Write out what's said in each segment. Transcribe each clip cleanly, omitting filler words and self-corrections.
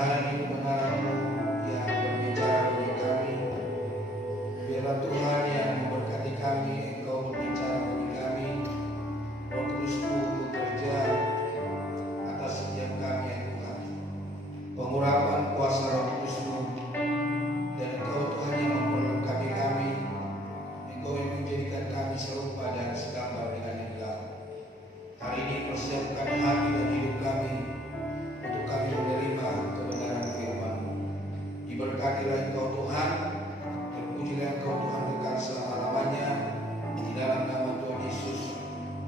hari ini kebenaran-Mu yang berbicara bagi kami. Biarlah Tuhan yang memberkati kami, Engkau berbicara bagi kami. Roh Kudus-Mu bekerja atas setiap kami ya Tuhan. Pengurapan kuasa Roh Kudus-Mu, dan Engkau Tuhan yang memperlengkapi kami. Engkau yang menjadikan kami serupa dan segambar dengan Engkau. Hari ini persiapkan hati dan hidup kami untuk kami menerima kebenaran firman-Mu. Diberkatilah Engkau Tuhan, terpujilah Engkau Tuhan kekal selama-lamanya. Di dalam nama Tuhan Yesus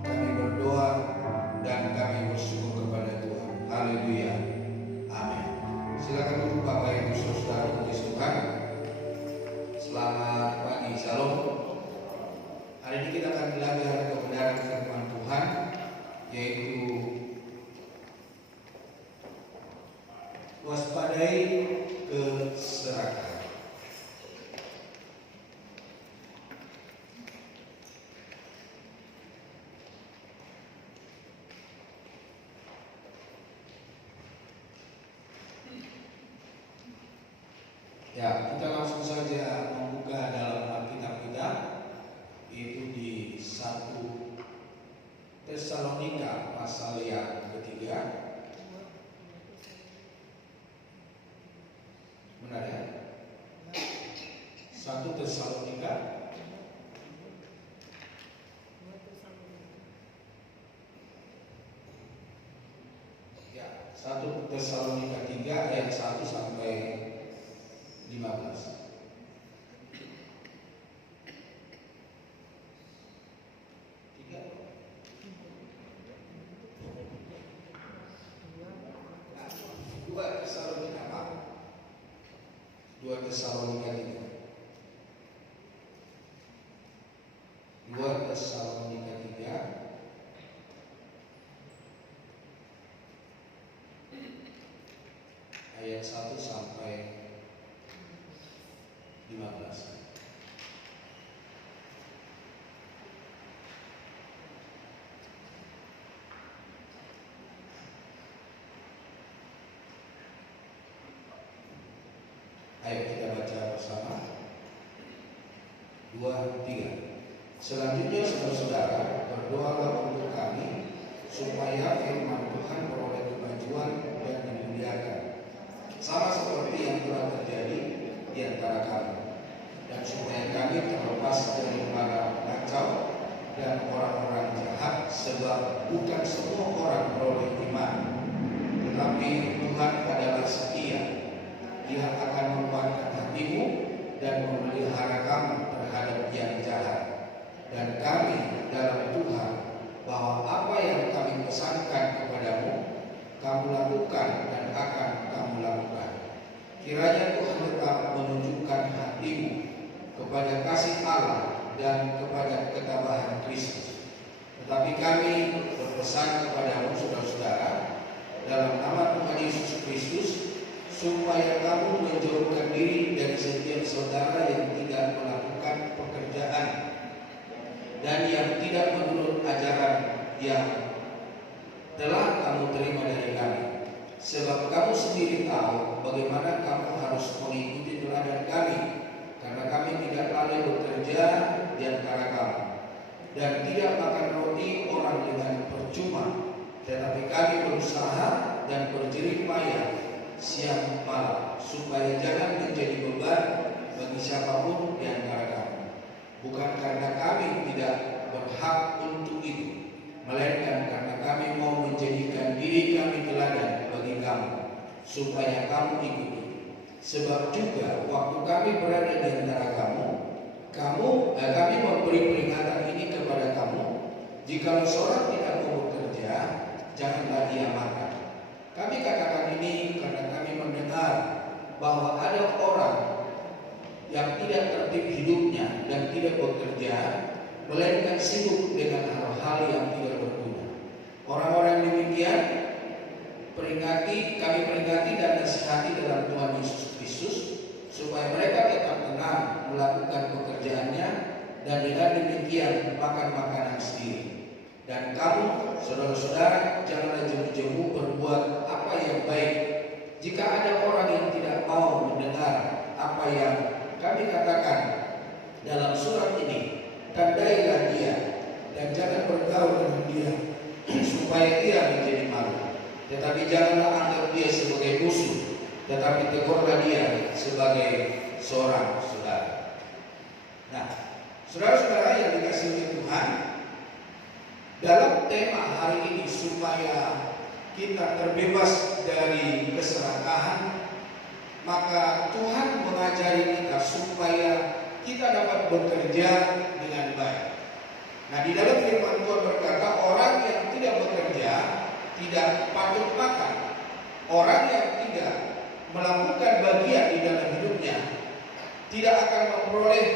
kami berdoa dan kami bersyukur kepada Tuhan. Haleluya. Amin. Silakan duduk Bapak Ibu Saudara kekasih Tuhan. Selamat pagi, Shalom. Hari ini kita akan belajar kebenaran firman Tuhan, yaitu waspadai keserakahan. Ya, kita langsung saja membuka dalam Alkitab kita, yaitu di 1 Tesalonika pasal yang ketiga. Benar ya? 1 Tesalonika ya, 1 Tesalonika 3 ayat 1 sampai 15. Tesalonika 3 ayat 1 sampai 15. Ayo kita baca bersama. 2, 3. Selanjutnya saudara-saudara, berdoalah untuk kami supaya firman Tuhan beroleh kemajuan dan dimuliakan, sama seperti yang telah terjadi di antara kami, dan supaya kami terlepas dari para kacau dan orang-orang jahat, sebab bukan semua orang beroleh iman, tetapi Tuhan adalah setia. Dia akan menguatkan hatimu dan memelihara kamu terhadap yang jahat. Dan kami dalam Tuhan bahwa apa yang kami pesankan kepadamu, kamu lakukan dan akan kamu lakukan. Kiranya Tuhan tetap menunjukkan hatimu kepada kasih Allah dan kepada ketabahan Kristus. Tetapi kami berpesan kepadamu saudara-saudara, dalam nama Tuhan Yesus Kristus, supaya kamu menjauhkan diri dari setiap saudara yang tidak melakukan pekerjaan dan yang tidak menurut ajaran yang telah kamu terima dari kami. Sebab kamu sendiri tahu bagaimana kamu harus mengikuti teladan kami, karena kami tidak lalai bekerja di antara kamu dan tidak makan roti orang dengan percuma, tetapi kami berusaha dan berjerih payah siang malam, supaya jangan menjadi beban bagi siapapun di antara kamu. Bukan karena kami tidak berhak untuk itu, melainkan karena kami mau menjadikan diri kami teladan bagi kamu, supaya kamu ikuti. Sebab juga waktu kami berada di antara kamu, kami memberi peringatan ini kepada kamu: jika seorang tidak mau bekerja, janganlah dia makan. Kami katakan ini karena kami mendengar bahwa ada orang yang tidak tertib hidupnya dan tidak bekerja, melainkan sibuk dengan hal-hal yang tidak berguna. Orang-orang demikian kami peringati dan nasihati dalam Tuhan Yesus Kristus, supaya mereka tetap tenang melakukan pekerjaannya dan dengan demikian makan makanan sendiri. Dan kamu, saudara-saudara, janganlah jemu-jemu berbuat apa yang baik. Jika ada dikatakan dalam surat ini, tandailah dia dan jangan bergaul dengan dia supaya ia menjadi malu. Tetapi janganlah anggap dia sebagai musuh, tetapi tegurlah dia sebagai seorang saudara. Nah, saudara-saudara yang dikasihi oleh Tuhan, dalam tema hari ini supaya kita terbebas dari keserakahan, maka Tuhan mengajari kita supaya kita dapat bekerja dengan baik. Nah, di dalam firman Tuhan berkata, orang yang tidak bekerja tidak patut makan. Orang yang tidak melakukan bagian di dalam hidupnya tidak akan memperoleh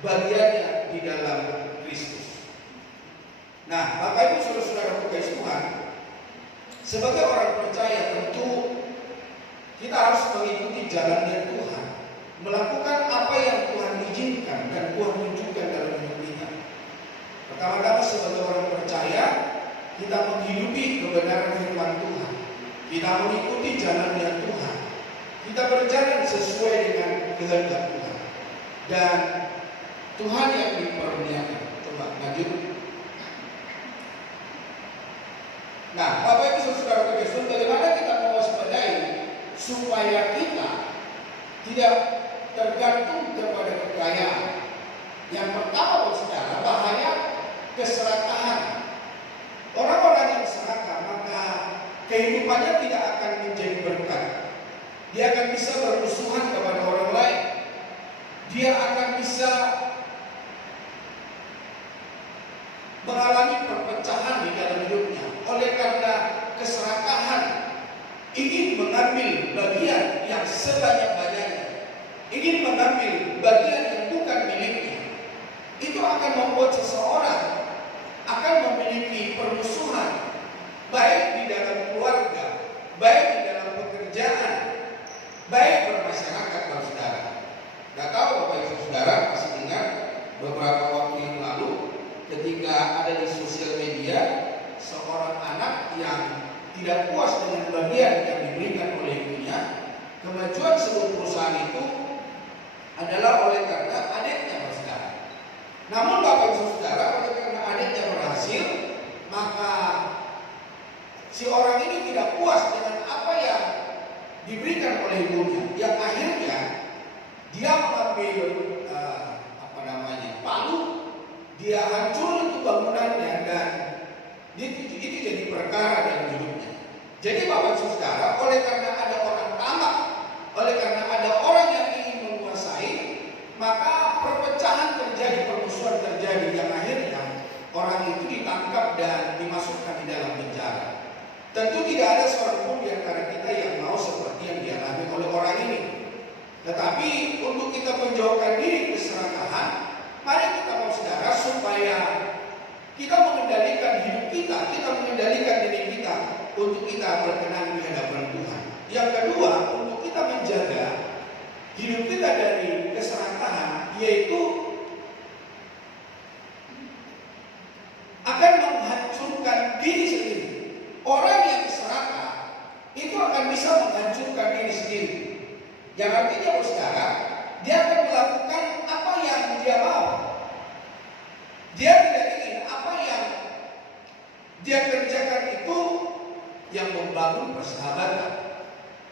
bagiannya di dalam Kristus. Nah, Bapak Ibu saudara-saudara kekasih Tuhan, sebagai orang percaya tentu kita harus mengikuti jalannya Tuhan, melakukan apa yang Tuhan izinkan dan Tuhan tunjukkan dalam hidup kita. Pertama-tama sebagai orang percaya, kita menghidupi kebenaran firman Tuhan, kita mengikuti jalannya Tuhan, kita berjalan sesuai dengan kehendak Tuhan, dan Tuhan yang dipermuliakan. Coba lanjut. Nah, Bapak Ibu saudara kekasih, bagaimana kita mewaspadai supaya kita tidak tergantung kepada kekayaan? Yang pertama, saudara, bahaya keserakahan. Orang-orang yang serakah, maka kehidupannya tidak akan menjadi berkat. Dia akan bisa bermusuhan kepada orang lain. Dia akan bisa mengalami perpecahan di dalam hidupnya. Oleh karena keserakahan, ingin mengambil bagian yang sebanyak-banyaknya, ingin mengambil bagian yang bukan miliknya, itu akan membuat seseorang akan memiliki permusuhan, baik di dalam keluarga, baik di dalam pekerjaan, baik bermasyarakat, saudara. Gak tahu Bapak Ibu saudara masih ingat beberapa waktu yang lalu ketika ada di sosial media seorang anak yang tidak puas dengan bagian yang diberikan oleh ibunya. Kemajuan seluruh perusahaan itu adalah oleh karena adiknya, saudara. Namun Bapak Ibu saudara, oleh karena adiknya berhasil, maka si orang ini tidak puas dengan apa yang diberikan oleh ibunya. Yang akhirnya dia mengambil palu, dia hancur itu bangunannya, dan itu jadi perkara dalam hidupnya. Jadi Bapak Ibu saudara, oleh karena ada orang tamak, oleh karena ada orang yang ingin menguasai, maka perpecahan terjadi, permusuhan terjadi, yang akhirnya orang itu ditangkap dan dimasukkan di dalam penjara. Tentu tidak ada seorang pun di antara kita yang mau seperti yang dialami oleh orang ini. Tetapi untuk kita menjauhkan diri keserakahan, mari kita mau saudara supaya kita mengendalikan hidup kita, kita mengendalikan diri kita untuk kita berkenan di hadapan Tuhan. Yang kedua, untuk kita menjaga hidup kita dari keserakahan, yaitu akan menghancurkan diri sendiri. Orang yang serakah itu akan bisa menghancurkan diri sendiri. Yang artinya, saudara, dia akan melakukan apa yang dia mau. Dia tidak ingin apa yang dia kerjakan itu yang membangun persahabatan.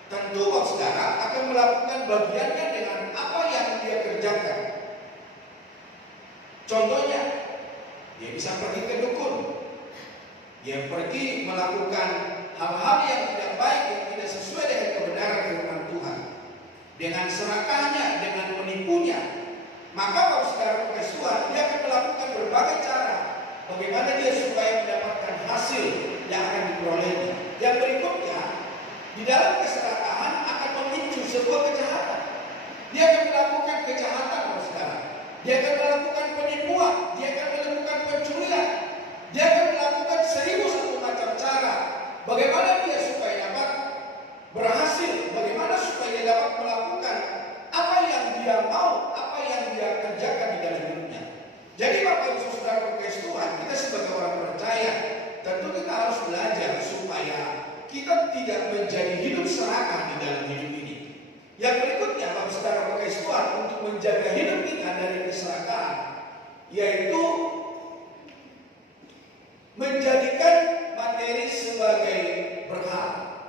Tentu saudara akan melakukan bagiannya dengan apa yang dia kerjakan. Contohnya, dia bisa pergi ke dukun, dia pergi melakukan hal-hal yang tidak baik, yang tidak sesuai dengan kebenaran firman Tuhan. Dengan serakahnya, dengan menipunya, maka kalau saudara kekasih Tuhan, dia akan melakukan berbagai cara bagaimana dia supaya mendapatkan hasil yang akan diperolehnya. Yang berikutnya, di dalam keserakahan akan memicu sebuah kejahatan. Dia akan melakukan kejahatan, saudara. Dia akan melakukan penipuan, dia akan melakukan pencurian, dia akan melakukan 1001 macam cara bagaimana dia supaya dapat berhasil, bagaimana supaya dia dapat melakukan apa yang dia mau, apa yang dia kerjakan di dalam hidupnya. Jadi Bapak Ibu saudara kekasih Tuhan, kita sebagai orang percaya tentu kita harus belajar supaya kita tidak menjadi hidup serakah di dalam hidup ini. Yang berikutnya, Bapak Saudara kasih Tuhan, untuk menjaga hidup kita dari keserakahan, yaitu menjadikan materi sebagai berhala.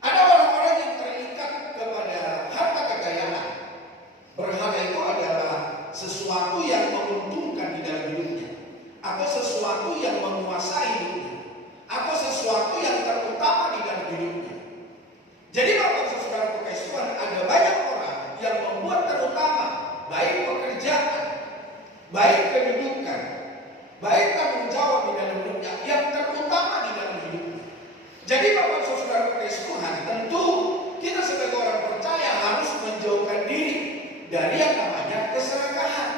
Ada orang-orang yang terikat kepada harta kekayaan. Berhala itu adalah sesuatu yang menguntungkan di dalam hidupnya, atau sesuatu yang menguasai hidupnya, atau sesuatu yang terutama di dalam hidupnya. Jadi Bapak Saudara kasih Tuhan, ada banyak orang yang membuat terutama baik pekerjaan, baik kedudukan, baik tanggung jawab di dalam hidupnya, yang terutama di dalam hidupnya. Jadi Bapak Saudara kasih Tuhan, tentu kita sebagai orang percaya harus menjauhkan diri dari yang namanya keserakahan.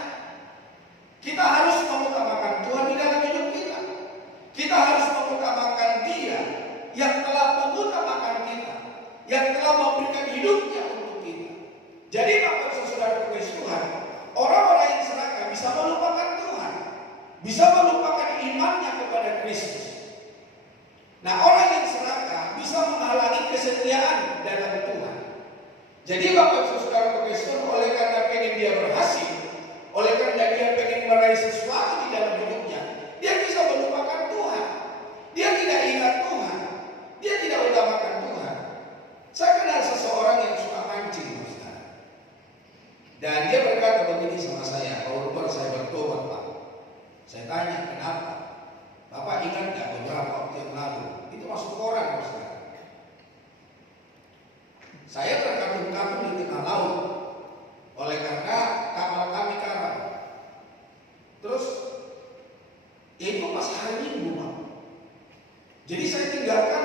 Kita harus mengutamakan Tuhan di dalam hidup kita. Kita harus mengutamakan Dia yang telah mengutamakan kita, yang telah memberikan hidupnya untuk kita. Jadi Bapak Saudara kasih Tuhan, orang-orang yang serakah bisa melupakan Tuhan, bisa melupakan imannya kepada Kristus. Nah, orang yang serakah bisa menghalangi kesetiaan dalam Tuhan. Jadi Bapak Saudara kasih Tuhan, oleh karena pengen dia berhasil, oleh karena dia pengen meraih sesuatu di dalam hidupnya, dia bisa melupakan Tuhan. Dia tidak ingat Tuhan, dia tidak utamakan Tuhan. Saya kenal seseorang yang suka mancing, Saudara. Dan dia berkata begini sama saya, "Kalau lupa saya bertobat, Pak." Saya tanya, "Kenapa?" "Bapak ingat gak beberapa waktu yang lalu itu masuk koran, Saudara. Saya terkatung-katung di tengah laut oleh karena kapal kami karam. Terus itu pas hari Minggu, Pak. Jadi saya tinggalkan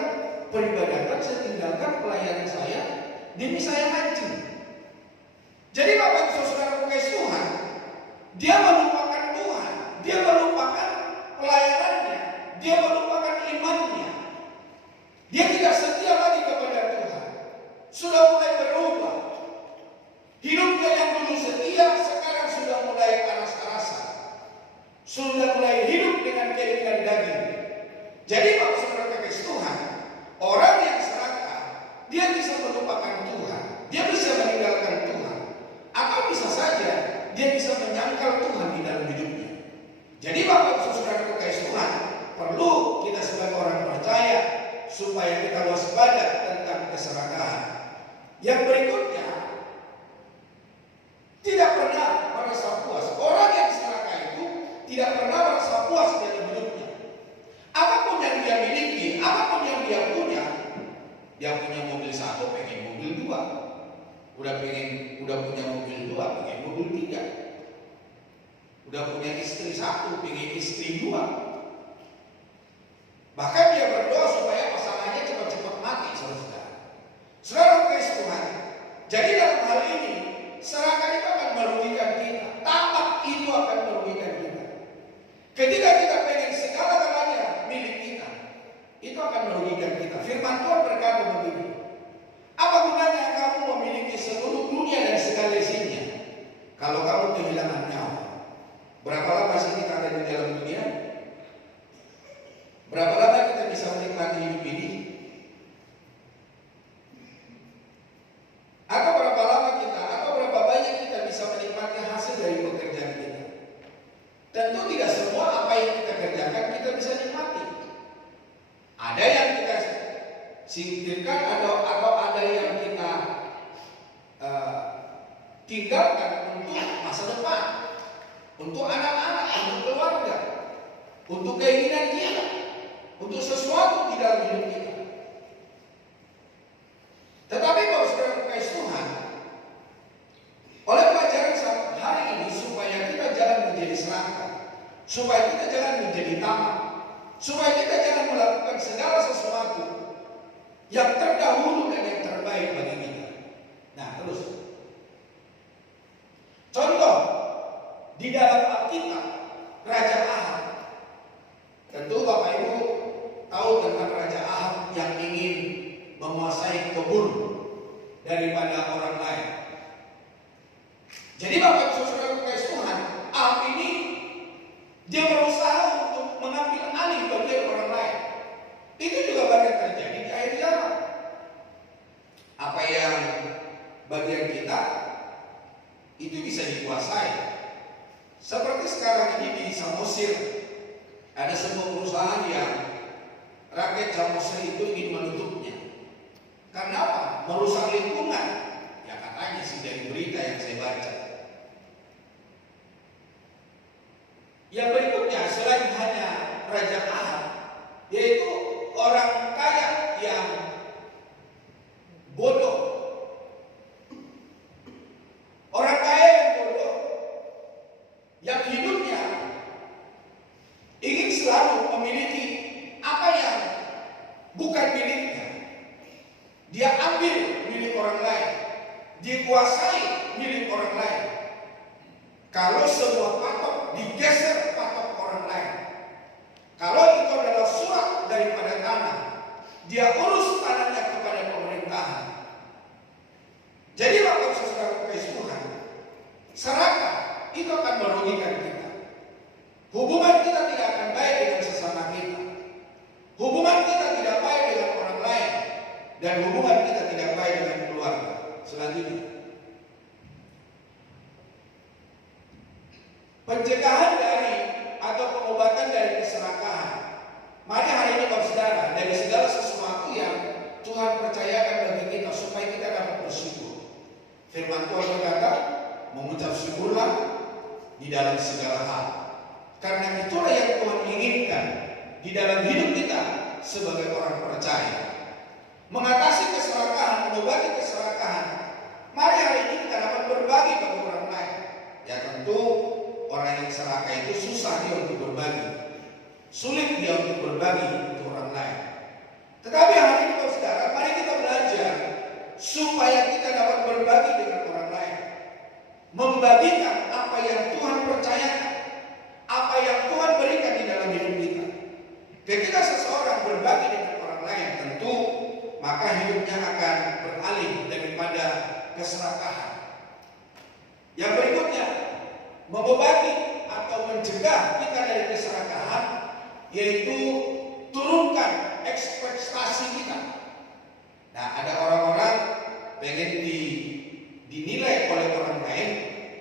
peribadatan, saya tinggalkan pelayanan saya demi saya mancing. Jadi Bapak Saudara kasih Tuhan, dia melupakan Tuhan, dia melupakan pelayanannya, dia melupakan imannya. Dia tidak setia lagi kepada Tuhan. Sudah mulai berubah. Hidupnya yang dulu setia sekarang sudah mulai aras-arasan. Sudah mulai hidup dengan keinginan daging. Jadi Bapak Saudara kasih Tuhan, orang yang serakah, dia bisa melupakan Tuhan, dia bisa meninggalkan Tuhan, atau bisa saja dia bisa menyangkal Tuhan di dalam hidupnya. Jadi Bapak Saudara kasih Tuhan, perlu kita sebagai orang percaya supaya kita waspada tentang keserakahan. Yang berikutnya, tidak pernah merasa puas. Orang yang serakah itu tidak pernah merasa puas dalam hidupnya. Apapun yang dia miliki, apapun yang dia punya mobil satu, pengen mobil dua. Udah punya mobil dua, pengen mobil tiga. Udah punya istri satu, pengen istri dua. Bahkan dia berdoa supaya pasangannya cepat-cepat mati, saudara. Saudara kasih Tuhan. Jadi dalam hal ini, serakah itu akan merugikan kita. Tamak itu akan merugikan kita. Ketika kita pengen segala-galanya milik kita, itu akan merugikan kita. Firman Tuhan berkata begini, "Apa gunanya kamu memiliki seluruh dunia dan segala isinya, kalau kamu kehilangan nyawa?" Berapa lama sih kita ada di dalam dunia? Berapa lama kita bisa menikmati hidup ini? Atau berapa banyak kita bisa menikmati hasil dari pekerjaan kita? Tentu tidak semua apa yang kita kerjakan kita bisa nikmati. Ada yang kita singkirkan atau ada yang kita tinggalkan untuk masa depan, untuk anak-anak, untuk keluarga, untuk keinginan kita, untuk sesuatu di dalam hidup kita. Tetapi kalau Saudara kasih Tuhan, oleh pelajaran hari ini, supaya kita jangan menjadi serakah, supaya kita jangan menjadi tamak, supaya kita jangan melakukan segala sesuatu yang terdahulu dan yang terbaik bagi kita. Nah, terus contoh di dalam Alkitab, Raja Ahab. Tentu Bapak Ibu tahu tentang Raja Ahab yang ingin menguasai kebun daripada orang lain. Jadi Bapak Ibu Saudara kasih Tuhan, Ahab ini dia berusaha untuk mengambil alih bagian orang lain. Itu juga banyak terjadi di akhir zaman. Apa yang kita itu bisa dikuasai. Seperti sekarang ini di Samosir ada sebuah perusahaan yang rakyat Samosir itu ingin menutupnya. Karena apa? Merusak lingkungan. Ya katanya sih dari berita yang saya baca. Yang berikutnya selain hanya Raja Ahab, yaitu orang kaya yang bodoh. Orang kaya yang bodoh, yang hidupnya ingin selalu memiliki apa yang bukan miliknya. Dia ambil milik orang lain, dikuasai milik orang lain. Kalau sebuah patok digeser patok orang lain, kalau itu adalah surat daripada tanah, dia urus tanahnya kepada pemerintahan. Jadi Bapak Saudara kasih Tuhan, serakah itu akan merugikan kita. Hubungan kita tidak akan baik dengan sesama kita. Hubungan kita tidak baik dengan orang lain, dan hubungan kita tidak baik dengan keluarga. Selanjutnya, pencegahan dari atau pengobatan dari keserakahan. Mari hari ini Bapak Saudara, dari segala sesuatu yang Tuhan percayakan bagi kita supaya kita dapat bersyukur. Firman Tuhan berkata, mengucap syukurlah di dalam segala hal. Karena itulah yang Tuhan inginkan di dalam hidup kita sebagai orang percaya. Mengatasi keserakahan, mengobati keserakahan. Mari hari ini kita dapat berbagi bagi orang lain. Ya tentu orang yang serakah itu susah dia untuk berbagi, sulit dia untuk berbagi untuk orang lain. Tetapi hari ini Bapak Saudara, mari kita belajar supaya kita dapat berbagi dengan orang lain, membagikan apa yang Tuhan percayakan, apa yang Tuhan berikan di dalam hidup kita. Ketika seseorang berbagi dengan orang lain, tentu maka hidupnya akan beralih daripada keserakahan. Yang berikutnya, mengobati atau mencegah kita dari keserakahan, yaitu turunkan ekspektasi kita. Nah, ada orang-orang pengen dinilai oleh orang lain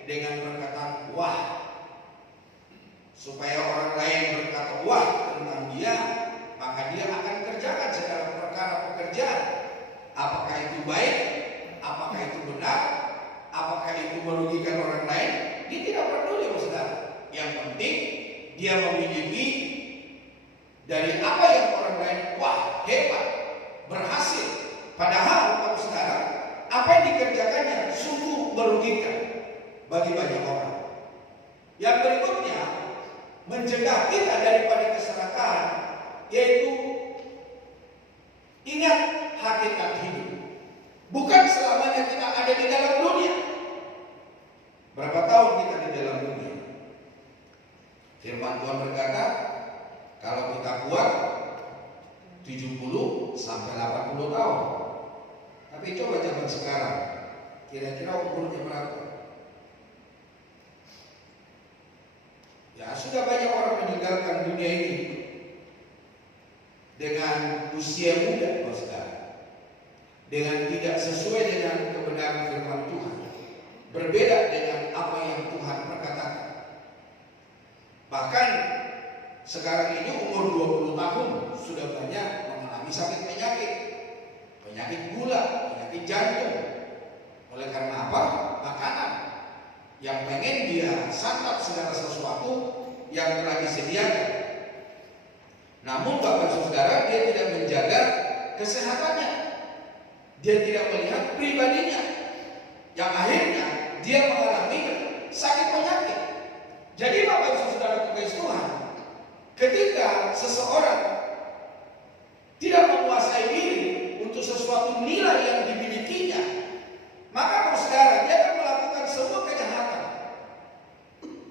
dengan berkata wah, supaya orang lain berkata wah tentang dia, maka dia akan kerjakan segala perkara pekerjaan. Apakah itu baik? Apakah itu benar? Apakah itu merugikan orang lain? Dia tidak peduli, Saudara. Yang penting dia memiliki dari apa yang orang lain wah hebat, berhasil. Padahal Saudara, apa yang dikerjakannya sungguh merugikan bagi banyak orang. Yang berikutnya, mencegah kita daripada keserakahan, yaitu ingat hakikat hidup. Bukan selamanya kita ada di dalam dunia. Berapa tahun kita di dalam dunia? Firman Tuhan berkata, kalau kita kuat 70 sampai 80 tahun. Tapi coba zaman sekarang, kira-kira umurnya berapa? Ya sudah banyak orang meninggalkan dunia ini dengan usia muda, Saudara. Dengan tidak sesuai dengan kebenaran firman Tuhan, berbeda dengan apa yang Tuhan perkatakan. Bahkan sekarang ini umur 20 tahun sudah banyak mengalami sakit penyakit gula, penyakit jantung. Oleh karena apa? Makanan yang pengen dia santap segala sesuatu yang telah disediakan. Namun Bapak Saudara, dia tidak menjaga kesehatannya. Dia tidak melihat pribadinya, yang akhirnya dia mengalami sakit penyakit. Jadi Bapak Saudara kekasih Tuhan, ketika seseorang tidak menguasai diri untuk sesuatu nilai yang dimilikinya, maka Saudara dia akan melakukan sebuah kejahatan.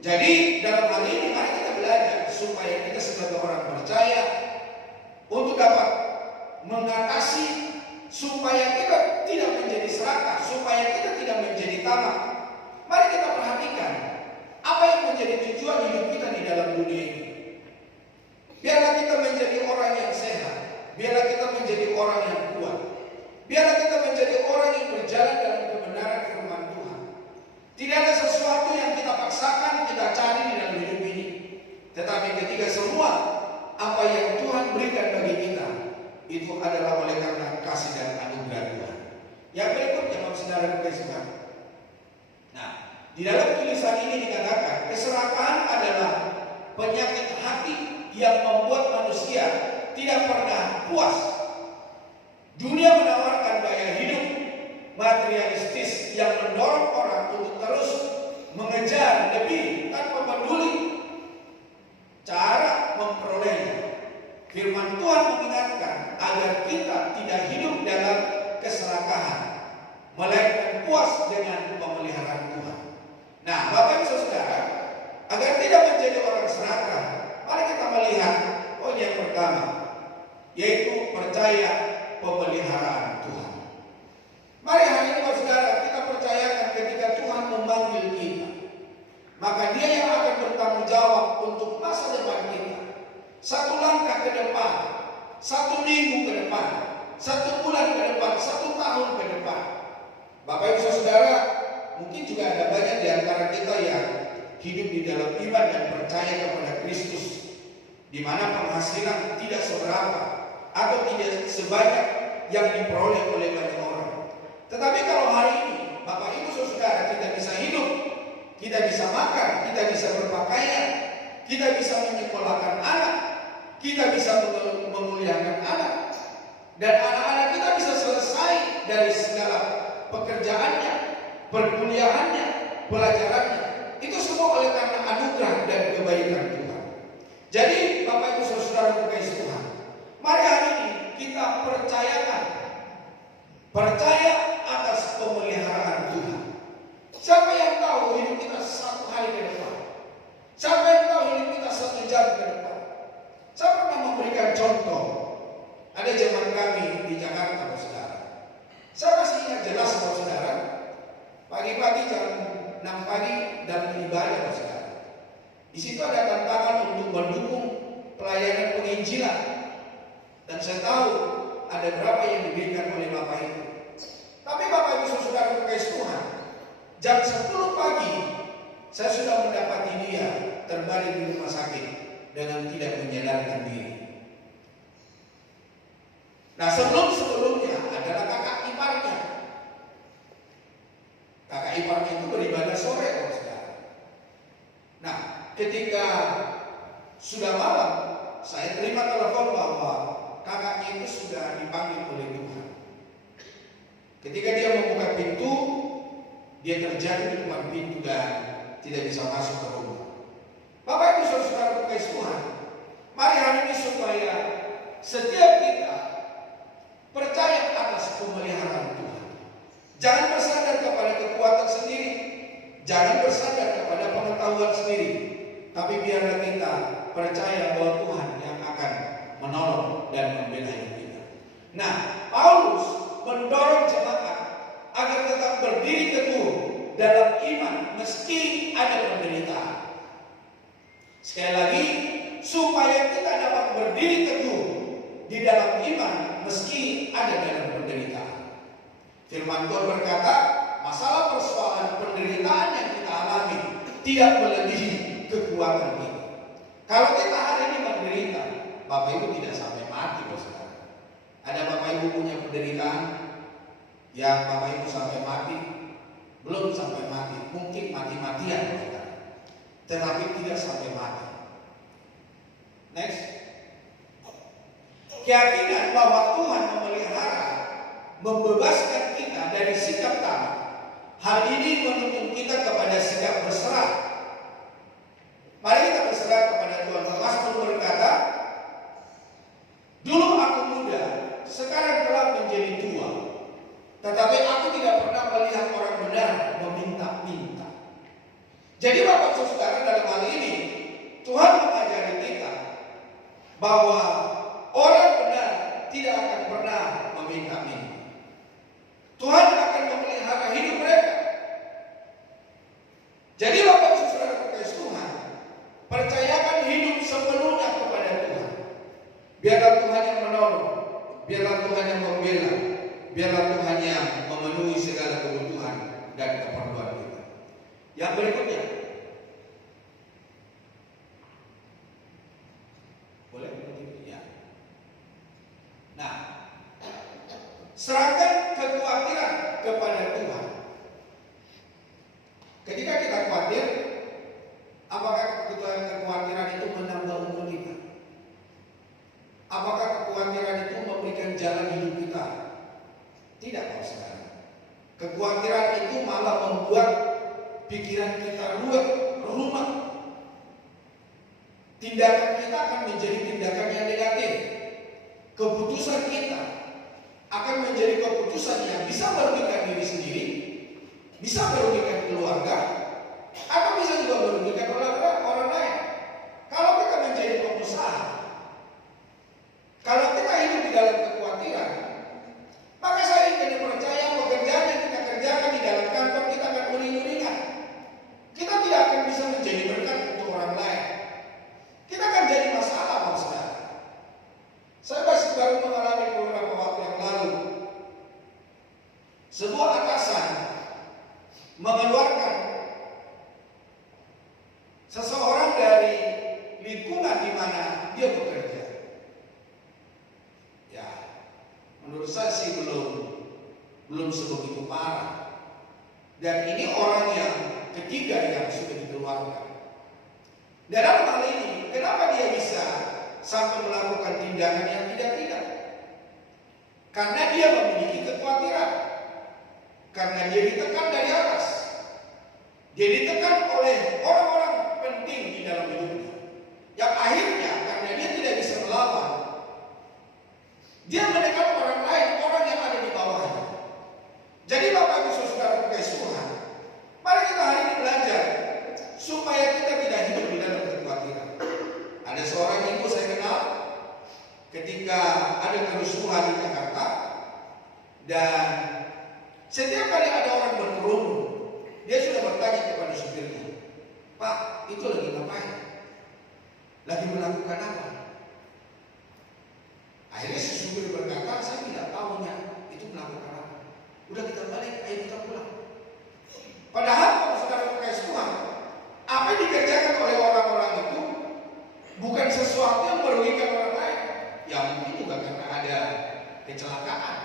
Jadi dalam hal ini mari kita belajar supaya kita sebagai orang percaya untuk dapat mengatasi, supaya kita tidak menjadi serakah, supaya kita tidak menjadi tamak. Mari kita perhatikan apa yang menjadi tujuan hidup kita di dalam dunia ini. Biarlah kita menjadi orang yang sehat, biarlah kita menjadi orang yang kuat, biarlah kita menjadi orang yang berjalan dalam kebenaran firman Tuhan. ketika semua apa yang Tuhan berikan bagi kita itu adalah oleh karena kasih dan anugerah Tuhan. Yang berikutnya, saudara Tuhan. Nah, di dalam tulisan ini dikatakan keserakahan adalah penyakit hati yang membuat manusia tidak pernah puas. Dunia menawarkan gaya hidup materialistis yang mendorong orang untuk terus mengejar lebih tanpa peduli cara memperolehnya. Firman Tuhan mengingatkan agar kita tidak hidup dalam keserakahan, melainkan puas dengan pemeliharaan Tuhan. Nah, Bapak Ibu Saudara, agar tidak menjadi orang serakah, mari kita melihat poin yang pertama, yaitu percaya pemeliharaan Tuhan. Mari hari ini Saudara, kita percayakan ketika Tuhan memanggil kita, maka Dia yang akan bertanggung jawab untuk masa depan kita. Satu langkah ke depan, 1 minggu ke depan, 1 bulan ke depan, 1 tahun ke depan. Bapak Ibu Saudara, mungkin juga ada banyak di antara kita yang hidup di dalam iman dan percaya kepada Kristus, di mana penghasilan tidak seberapa atau tidak sebanyak yang diperoleh oleh banyak orang. Tetapi kalau hari ini Bapak Ibu Saudara kita bisa hidup, kita bisa makan, kita bisa berpakaian, kita bisa menyekolahkan anak, kita bisa memuliakan anak, dan anak-anak kita bisa selesai dari segala pekerjaannya, perkuliahannya, pelajarannya. Itu semua oleh karena anugerah dan kebaikan Tuhan. Jadi Bapak Ibu Saudara terkasih Tuhan, mari hari ini kita percaya atas pemeliharaan Tuhan. Siapa yang tahu hidup kita 1 hari ke depan? Siapa yang tahu hidup kita 1 jam ke depan? Saya pernah memberikan contoh. Ada zaman kami di Jakarta, Saudara. Saya masih ingat jelas, Saudara. Pagi-pagi jam 6 pagi dan ibadah, Saudara. Di situ ada tantangan untuk mendukung pelayanan penginjilan. Dan saya tahu ada berapa yang diberikan oleh Bapak Ibu. Tapi Bapak Ibu Saudara terkasih Tuhan, jam 10 pagi saya sudah mendapati dia terbaring di rumah sakit dengan tidak menyadarkan diri. Nah, sebelumnya adalah kakak iparnya. Kakak iparnya itu beribadah sore, Saudara. Nah, ketika sudah malam, saya terima telepon bahwa kakaknya itu sudah dipanggil oleh Tuhan. Ketika dia membuka pintu, dia terjatuh di depan pintu dan tidak bisa masuk ke rumah. Bapak Ibu Saudara terkasih Tuhan, mari hari ini supaya setiap kita percaya atas pemeliharaan Tuhan. Jangan bersandar kepada kekuatan sendiri, jangan bersandar kepada pengetahuan sendiri, tapi biarlah kita percaya bahwa Tuhan yang akan menolong dan membela hidup kita. Nah, Paulus mendorong jemaat agar tetap berdiri teguh dalam iman meski ada penderitaan. Sekali lagi, supaya kita dapat berdiri teguh di dalam iman meski ada dalam penderitaan. Firman Tuhan berkata, masalah persoalan penderitaan yang kita alami tidak melebihi kekuatan kita. Kalau kita hari ini menderita, Bapak Ibu tidak sampai mati, Saudara. Ada Bapak Ibu punya penderitaan yang Bapak Ibu sampai mati? Belum sampai mati, mungkin mati-matian, Saudara, tetapi tidak sampai mati. Next. Keyakinan bahwa Tuhan memelihara, membebaskan kita dari sikap takut. Hal ini menuntun kita kepada sikap berserah. Mari kita berserah kepada Tuhan. Mazmur berkata, dulu aku muda, sekarang telah menjadi tua, tetapi aku tidak pernah melihat orang benar meminta-minta. Jadi Bapak Saudara, dalam hal ini Tuhan mengajari kita bahwa orang benar tidak akan pernah meminta-minta. Tuhan akan memelihara hidup mereka. Jadi Bapak Saudara terkasih Tuhan, percayakan hidup sepenuhnya kepada Tuhan. Biarlah Tuhan yang menolong, biarlah Tuhan yang membela, biarlah Tuhan yang memenuhi segala kebutuhan dan keperluan kita. Yang berikutnya, kepada Tuhan. Ketika kita khawatir, apakah kekhawatiran itu menambah umur kita? Apakah kekhawatiran itu memberikan jalan hidup kita? Tidak, Pak Saudara. Kekhawatiran itu malah membuat pikiran kita rumah. Tindakan kita akan menjadi tindakan yang negatif. Keputusan kita akan menjadi keputusan yang bisa merugikan diri sendiri, bisa merugikan keluarga, atau bisa juga merugikan orang lain. Kalau kita menjadi pengusaha, kalau kita hidup di dalam kekhawatiran, maka saya ingin percaya pekerjaan yang kita kerjakan di dalam kantor kita akan uring-uringan. Kita tidak akan bisa menjadi berkat untuk orang lain. Kita akan jadi masalah, Pak Saudara. Saya baru mengalami beberapa waktu yang lalu. Sebuah atasan mengeluarkan seseorang dari lingkungan di mana dia bekerja. Ya, menurut saya sih belum sebegitu parah. Dan ini orang yang ketiga yang sudah dikeluarkan. Dan dalam hal ini, kenapa dia bisa sampai melakukan tindakan yang tidak? Karena dia memiliki kekhawatiran. Karena dia ditekan dari atas. Dia ditekan oleh orang-orang penting di dalam hidupnya. Yang akhirnya karena dia tidak bisa melawan, dia menekan orang lain, orang yang ada di bawahnya. Jadi Bapak Ibu Saudara terkasih Tuhan, mari kita hari ini belajar supaya kita tidak hidup di dalam kekhawatiran. Ada seorang ibu saya kenal, ketika ada kerusuhan di Jakarta, dan setiap kali ada orang berkerumun, dia sudah bertanya kepada supirnya, "Pak, itu lagi ngapain? Lagi melakukan apa?" Akhirnya si supir berkata, "Saya tidak tahunya itu melakukan apa. Udah kita balik, ayo kita pulang." Padahal kalau saudara terkasih Tuhan, apa yang dikerjakan oleh orang-orang itu bukan sesuatu yang merugikan orang lain. Ya mungkin juga karena ada kecelakaan,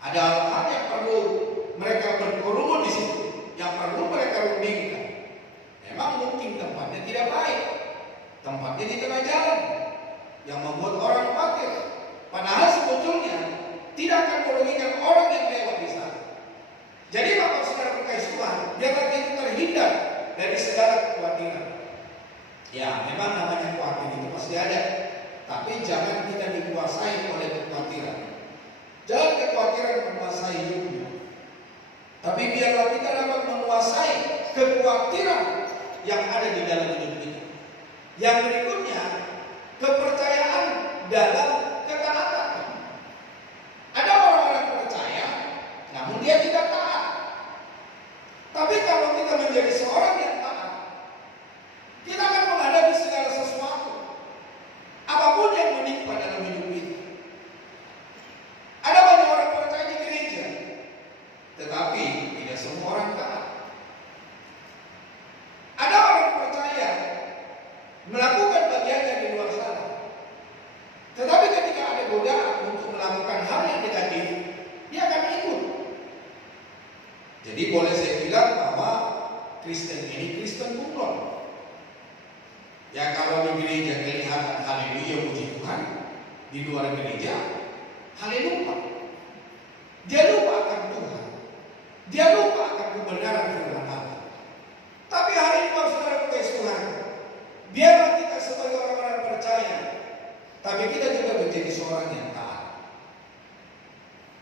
ada hal yang perlu mereka berkerumun di situ, yang perlu mereka rundingkan. Memang mungkin tempatnya tidak baik, tempatnya di tengah jalan, yang membuat orang khawatir. Padahal sebetulnya tidak akan merugikan orang yang lewat di sana. Jadi Bapak Saudara terkasih Tuhan, biarlah kita terhindar dari segala kekhawatiran. Ya, memang namanya khawatir itu pasti ada, tapi jangan kita dikuasai oleh kekhawatiran. Jangan kekhawatiran menguasai hidupnya, tapi biarlah kita dapat menguasai kekhawatiran yang ada di dalam hidup kita. Yang berikutnya, kepercayaan dalam ketaatan. Ada orang-orang percaya, namun dia tidak taat. Tapi kalau kita menjadi seorang yang taat, kita akan menghadapi segala sesuatu, apapun yang menimpa dalam hidup kita. Ada banyak orang percaya di gereja, tetapi tidak semua orang taat. Ada orang percaya melakukan bagiannya di luar sana, tetapi ketika ada godaan untuk melakukan hal yang negatif, dia akan ikut. Jadi boleh saya bilang bahwa Kristen ini Kristen bunglon. Ya, kalau di gereja kelihatan haleluya puji Tuhan, di luar gereja haleluya. Dia lupa akan Tuhan, dia lupa akan kebenaran firman Allah. Tapi hari ini Bapak Saudara terkasih Tuhan, biarlah kita sebagai orang-orang percaya, tapi kita juga menjadi seorang yang taat.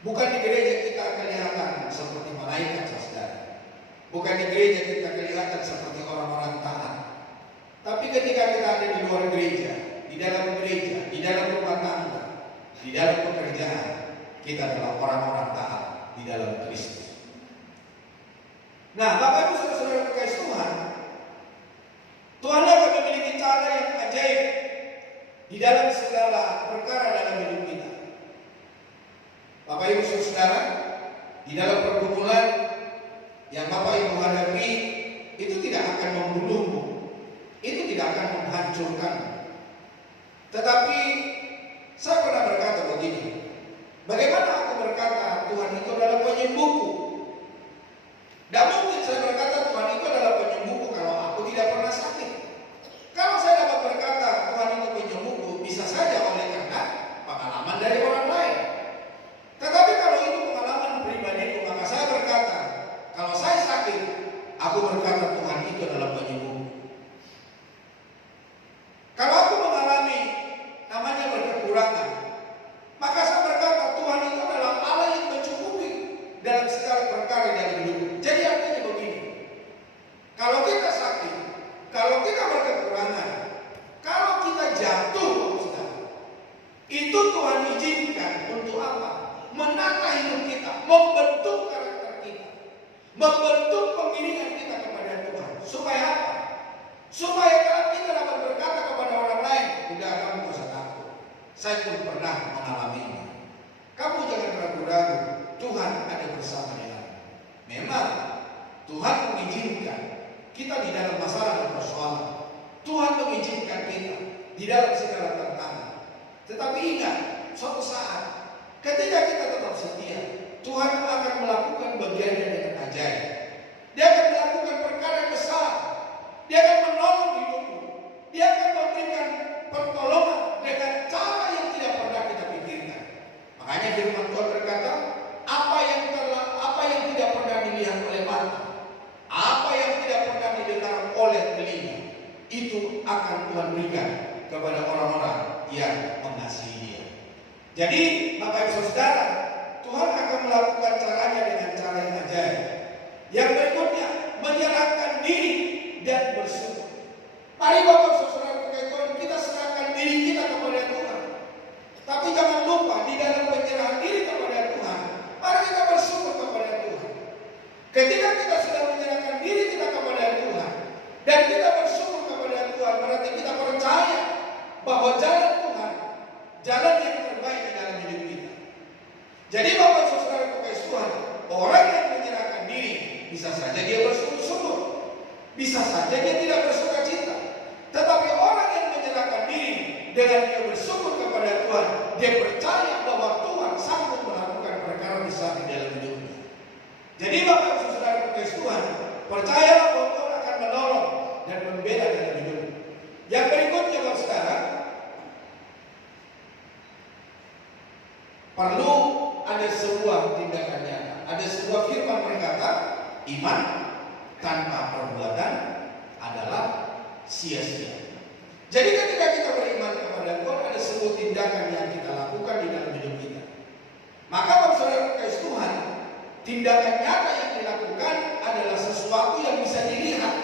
Bukan di gereja kita kelihatan seperti malaikat, saudara. Bukan di gereja kita kelihatan seperti orang-orang taat. Tapi ketika kita ada di luar gereja, di dalam gereja, di dalam rumah tangga, di dalam pekerjaan, kita adalah orang-orang taat di dalam Kristus. Nah, Bapak Ibu Saudara terkasih Tuhan, Tuhan akan memiliki cara yang ajaib di dalam segala perkara dalam hidup kita. Bapak Ibu Saudara, di dalam pergumulan yang Bapak Ibu hadapi, itu tidak akan membunuhmu, itu tidak akan menghancurkan. Tetapi saya pernah berkata begini, bagaimana aku berkata Tuhan itu adalah penyembuhku. Tidak mungkin saya berkata Tuhan itu adalah penyembuhku kalau aku tidak pernah sakit. Kalau saya dapat berkata Tuhan itu penyembuhku, bisa saja oleh karena pengalaman dari orang lain. Tetapi kalau itu pengalaman pribadiku, maka saya berkata, kalau saya sakit, aku berkata Tuhan itu adalah penyembuh. Kalau aku mengalami namanya berkekurangan, maka saya berkata Tuhan itu adalah Allah yang mencukupi dalam segala perkara dalam hidup. Jadi artinya begini, kalau kita sakit, kalau kita berkekurangan, kalau kita jatuh, itu Tuhan izinkan untuk apa? Menata hidup kita, membentuk karakter kita, membentuk pengiringan kita kepada Tuhan. Supaya apa? Supaya kalau kita dapat berkata kepada orang lain, udah kamu gak usah takut, saya pun pernah mengalaminya. Kamu jangan ragu-ragu, Tuhan ada bersama denganmu. Memang Tuhan mengizinkan kita di dalam masalah dan persoalan. Tuhan mengizinkan kita di dalam segala tantangan. Tetapi ingat, suatu saat ketika kita tetap setia, Tuhan akan melakukan bagiannya dengan ajaib. Dia akan melakukan perkara yang besar. Dia akan menolong hidupmu. Dia akan memberikan pertolongan dengan cara yang tidak pernah kita pikirkan. Makanya firman Tuhan berkata, apa yang tidak pernah dilihat oleh mata, apa yang tidak pernah didengar oleh telinga, itu akan Tuhan berikan kepada orang-orang yang mengasihi Dia. Jadi, Bapak Ibu Saudara, Tuhan akan melakukan caranya dengan cara yang ajaib. Yang berikutnya, menyerahkan diri dan bersyukur. Mari Bapak Ibu Saudara, kita serahkan diri kita kepada Tuhan. Tapi jangan lupa, di dalam penyerahan diri kepada Tuhan, mari kita bersyukur kepada Tuhan. Ketika kita sudah menyerahkan diri kita kepada Tuhan dan kita bersyukur kepada Tuhan, berarti kita percaya bahwa jalan Tuhan, jalan yang terbaik di dalam hidup kita. Jadi Bapak Saudara kekasih Tuhan, orang yang menyerahkan diri, bisa saja dia bersyukur-syukur, bisa saja dia tidak bersuka cita. Tetapi orang yang menyerahkan diri dengan dia bersyukur kepada Tuhan, dia percaya bahwa Tuhan sanggup melakukan perkara besar di dalam hidupnya. Jadi Bapak Saudara kekasih Tuhan, percayalah bahwa Tuhan akan menolong dan membela dalam hidupnya. Yang berikutnya Bapak Saudara, perlu ada sebuah tindakan nyata. Ada sebuah firman berkata, iman tanpa perbuatan adalah sia-sia. Jadi ketika kita beriman kepada Tuhan, ada sebuah tindakan yang kita lakukan di dalam hidup kita. Maka Bapak Saudara kekasih Tuhan, tindakan nyata yang dilakukan adalah sesuatu yang bisa dilihat,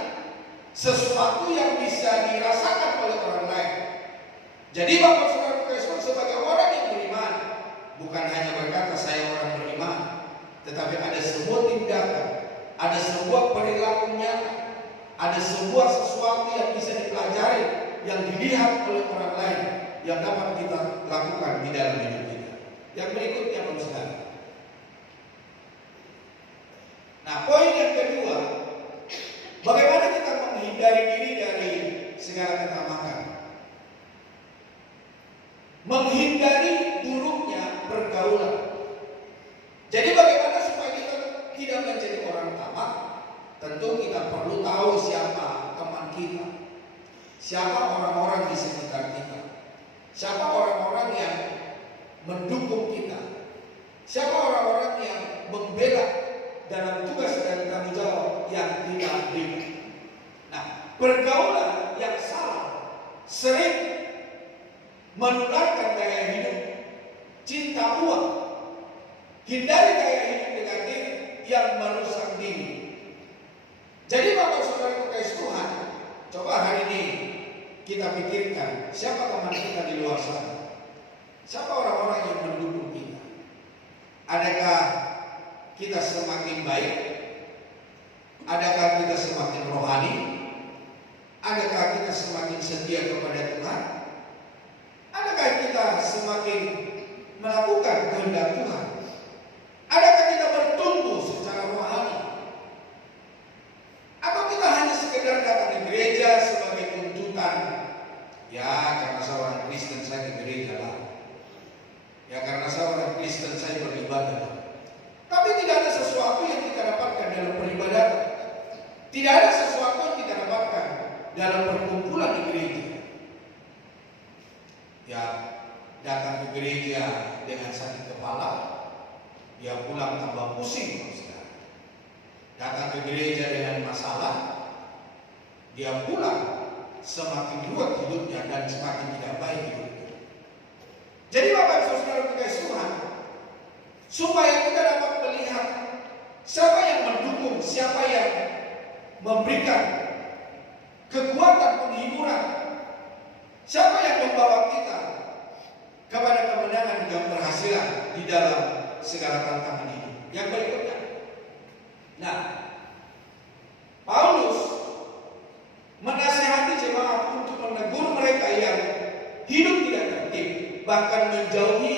sesuatu yang bisa dirasakan oleh orang lain. Jadi Bapak Saudara kekasih Tuhan, sebagai orang yang beriman, bukan hanya berkata saya orang beriman, tetapi ada sebuah tindakan, ada sebuah perilaku nyata, ada sebuah sesuatu yang bisa dipelajari, yang dilihat oleh orang lain, yang dapat kita lakukan di dalam hidup kita. Yang berikutnya Bapak Saudara. Nah, poin yang kedua, bagaimana kita menghindari diri dari segala ketamakan, menghindari buruknya pergaulan. Jadi bagaimana supaya kita tidak menjadi orang tamak? Tentu kita perlu tahu siapa teman kita, siapa orang-orang di sekitar kita, siapa orang-orang yang mendukung kita, siapa orang-orang yang membela dalam tugas dan tanggung jawab yang kita berikan. Nah, pergaulan yang salah sering menularkan gaya hidup cinta uang. Hindari gaya hidup negatif yang merusak diri. Jadi Bapak Saudara kekasih Tuhan, coba hari ini kita pikirkan siapa teman kita di luar sana, siapa orang-orang yang mendukung kita. Adakah kita semakin baik? Adakah kita semakin rohani? Adakah kita semakin setia kepada Tuhan? Adakah kita semakin melakukan kehendak Tuhan? Adakah kita bertumbuh secara rohani? Atau kita hanya sekedar datang ke gereja sebagai tuntutan? Ya, karena saya orang Kristen saya ke gereja lah. Ya, karena saya orang Kristen saya beribadah lah. Tapi tidak ada Tidak ada sesuatu yang kita dapatkan dalam perkumpulan di gereja. Ya, datang ke gereja dengan sakit kepala, dia pulang tambah pusing. Datang ke gereja dengan masalah, dia pulang semakin ruwet hidupnya dan semakin tidak baik hidupnya. Jadi Bapak Ibu Saudara dikasih Tuhan, supaya kita dapat melihat siapa yang mendukung, siapa yang memberikan kekuatan penghiburan, siapa yang membawa kita kepada kemenangan dan keberhasilan di dalam segala tantangan ini. Yang berikutnya, nah, Paulus menasihati jemaat untuk menegur mereka yang hidup tidak tertib, bahkan menjauhi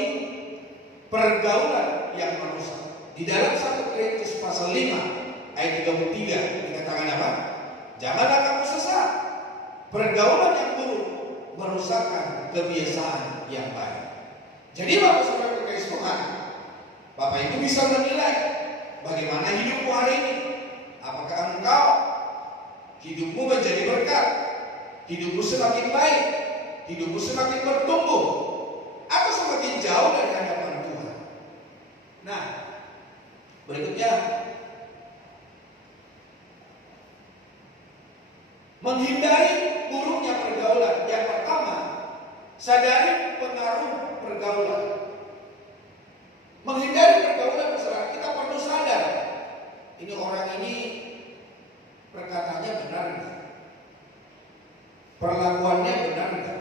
pergaulan yang merusak. Di dalam 1 Korintus pasal 5 ayat 33 dikatakan apa? Janganlah kamu sesat. Pergaulan yang buruk merusakkan kebiasaan yang baik. Jadi Bapak Saudara kekasih Tuhan, Bapak Ibu bisa menilai bagaimana hidupmu hari ini. Apakah engkau hidupmu menjadi berkat, hidupmu semakin baik, hidupmu semakin bertumbuh, atau semakin jauh dari hadapan Tuhan? Nah, berikutnya, menghindari buruknya pergaulan. Yang pertama, sadari pengaruh pergaulan. Menghindari pergaulan besar, kita perlu sadar, ini orang ini perkataannya benar enggak? Perlakuannya benar enggak?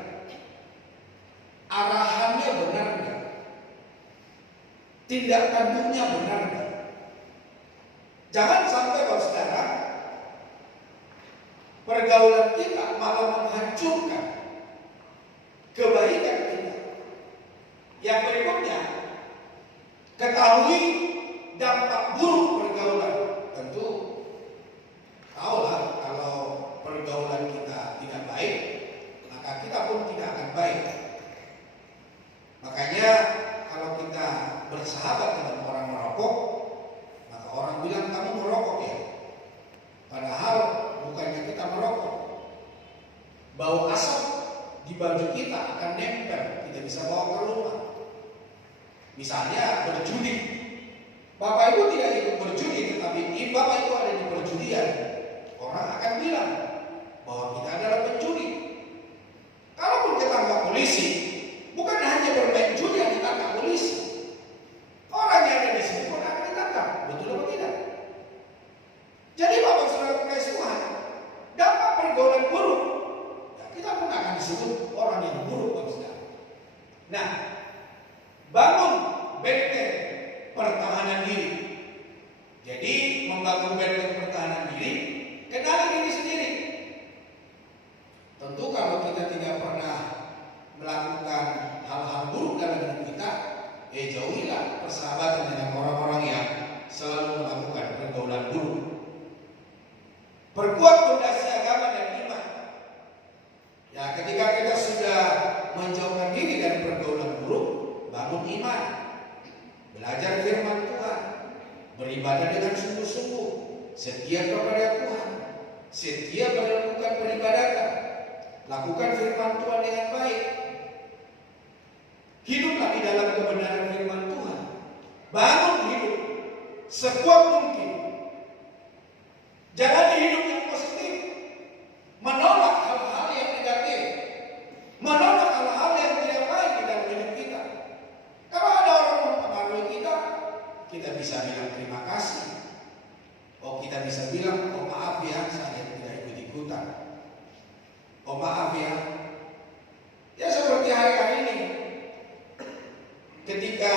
Arahannya benar enggak? Tindak tanduknya benar enggak? Jangan sampai Bapak Saudara, pergaulan kita malah menghancurkan kebaikan kita. Yang berikutnya, ketahui dampak buruk pergaulan. Tentu tahulah kalau pergaulan kita tidak baik, maka kita pun tidak akan baik. Makanya kalau kita bersahabat dengan orang merokok, maka orang bilang kamu merokok ya. Padahal bukannya kita merokok. Bau asap di baju kita akan nempel, tidak bisa bawa ke rumah. Misalnya berjudi, Bapak Ibu tidak ikut berjudi, tetapi Bapak Ibu ada di perjudian, orang akan bilang bahwa kita adalah pencuri. Kalaupun ketangkap polisi, bukan hanya bermain judi yang ditangkap polisi, orang yang ada di sini pun akan ditangkap. Betul atau tidak? Jadi Bapak Saudara kekasih Tuhan, dampak pergaulan buruk, ya kita pun akan disebut orang yang buruk, Bapak Saudara. Nah, bangun benteng pertahanan diri. Jadi membangun benteng pertahanan diri, kenali diri sendiri. Tentu kalau kita tidak pernah melakukan hal-hal buruk dalam hidup kita, jauhilah persahabatan dengan orang-orang yang selalu melakukan pergaulan buruk. Perkuat fondasi agama dan iman. Ya, ketika kita sudah menjauhkan diri dari pergaulan buruk, bangun iman, belajar firman Tuhan, beribadah dengan sungguh-sungguh, setia kepada Tuhan, setia melakukan peribadatan, lakukan firman Tuhan dengan baik, hiduplah di dalam kebenaran firman Tuhan, bangun hidup sekuat mungkin, jalani hidup yang positif, menolak hal-hal yang negatif, menolak hal-hal yang tidak baik di dalam hidup kita. Kalau ada orang mempengaruhi kita, kita bisa bilang terima kasih. Oh, kita bisa bilang, oh maaf ya, saya tidak ikut-ikutan. Oh maaf ya. Ya seperti hari-hari ini, ketika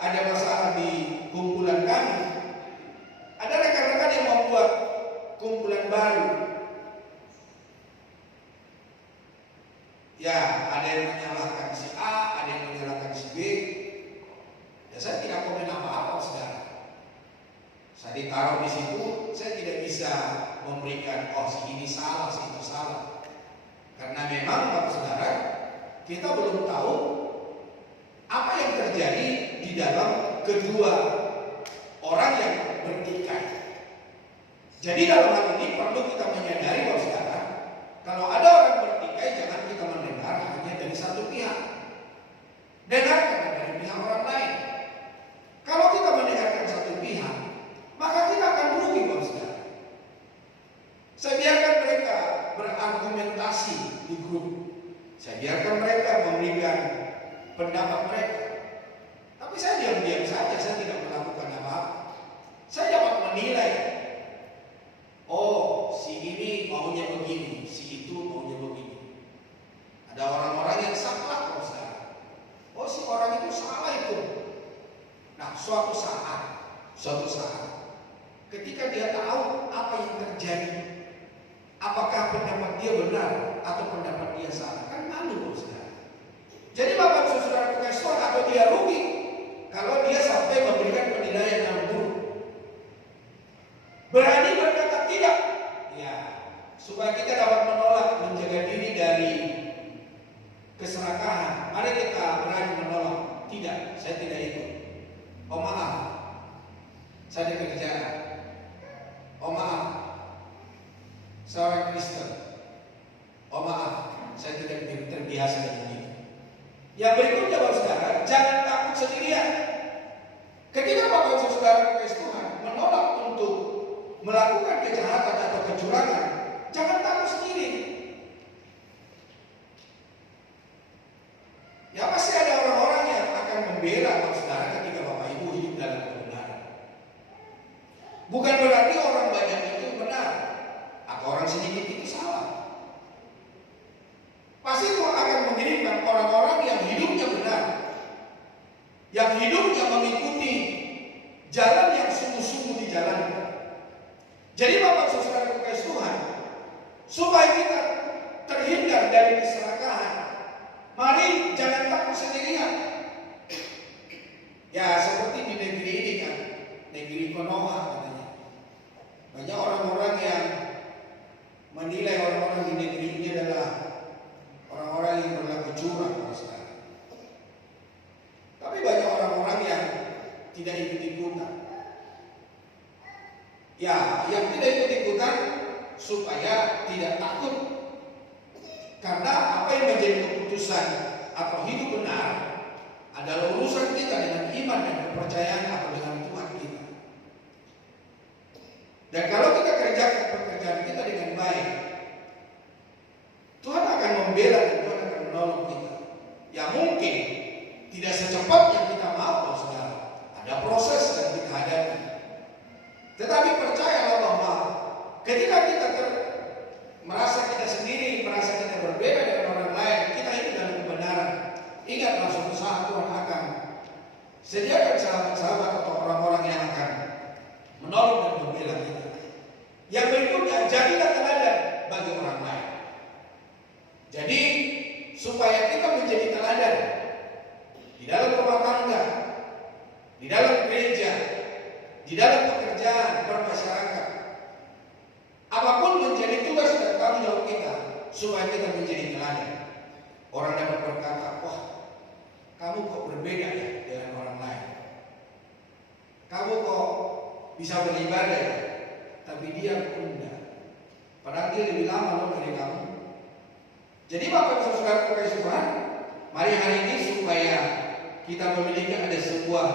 ada masalah di kumpulan kami, ada rekan-rekan yang membuat kumpulan baru. Ya, ada yang menyalahkan si A, ada yang menyalahkan si B. Ya, saya tidak komen apa-apa, saudara. Saya ditaruh di situ, saya tidak bisa memberikan, oh si ini salah, si itu salah. Karena memang, Bapak Saudara, kita belum tahu apa yang terjadi di dalam kedua orang yang bertikai. Jadi dalam hal ini perlu kita menyadari bahwa sekarang kalau ada orang bertikai, jangan kita mendengar hanya dari satu pihak. Dengarkan dari pihak orang lain. Kalau kita mendengarkan satu pihak, maka kita akan rugi bahwa sekarang. Saya biarkan mereka berargumentasi di grup. Saya biarkan mereka memberikan pendapat mereka. Tapi saya diam-diam saja, saya tidak melakukan apa-apa. Saya dapat menilai. Oh, si ini maunya begini, si itu maunya begini. Ada orang-orang yang saklek kalau sekarang. Oh, si orang itu salah itu. Nah, suatu saat, ketika dia tahu apa yang terjadi, apakah pendapat dia benar atau pendapat dia salah, kan malu saudara. Jadi Bapak Saudara Tuhan atau dia rugi kalau dia sampai memberikan penilaian yang buruk. Berani berkata tidak, ya, supaya kita dapat menolak, menjaga diri dari keserakahan. Mari kita berani menolak. Tidak, saya tidak ikut. Oh maaf, saya ada kerjaan. Oh maaf, saya orang Kristen. Oh maaf, saya tidak terbiasa dengan ini. Yang berikutnya Bapak Saudara, jangan takut sendirian. Ketika Bapak Saudara Tuhan menolak untuk melakukan kejahatan atau kecurangan, jangan takut sendiri. Ya pasti ada orang-orang yang akan membela Bapak Saudara ketika Bapak Ibu hidup dalam kebenaran. Bukan berarti orang banyak itu benar atau orang sedikit itu salah. Pasti Tuhan akan mengirimkan orang-orang yang hidupnya benar, yang hidupnya mengikuti jalan yang sungguh-sungguh dijalankan. Jadi Bapak Saudara kekasih Tuhan, supaya kita terhindar dari keserakahan, mari jangan takut sendirian. Ya seperti di negeri ini kan, negeri Konoha katanya. Banyak orang-orang yang menilai orang-orang di negeri ini adalah orang-orang yang berlaku curang. Tapi banyak orang-orang yang tidak ikut-ikutan. Ya, yang tidak ikut-ikutan supaya tidak takut. Karena apa yang menjadi keputusan atau hidup benar adalah urusan kita dengan iman dan kepercayaan atau dengan Tuhan kita. Dan kalau kita kerjakan pekerjaan kita dengan baik, Tuhan akan membela dan Tuhan akan menolong kita. Ya mungkin tidak secepat yang kita mau, saudara. Ada proses yang kita hadapi. Tetapi percayalah bahwa ketika kita merasa kita sendiri, merasa kita berbeda dengan orang lain, kita hidup dalam kebenaran. Ingatlah suatu saat Tuhan akan sediakan sahabat-sahabat atau orang-orang yang akan menolong dan membela kita. Yang berikutnya, jadilah teladan bagi orang lain. Jadi supaya kita menjadi teladan di dalam rumah tangga, di dalam gereja, di dalam pekerjaan, bermasyarakat, apapun menjadi tugas dan tanggung jawab kita, supaya kita menjadi teladan. Orang dapat berkata, wah, kamu kok berbeda ya dengan orang lain. Kamu kok bisa beribadah ya, tapi dia enggak. Padahal dia lebih lama loh dari kamu. Jadi Bapak Saudara kekasih Tuhan, mari hari ini supaya kita memiliki ada sebuah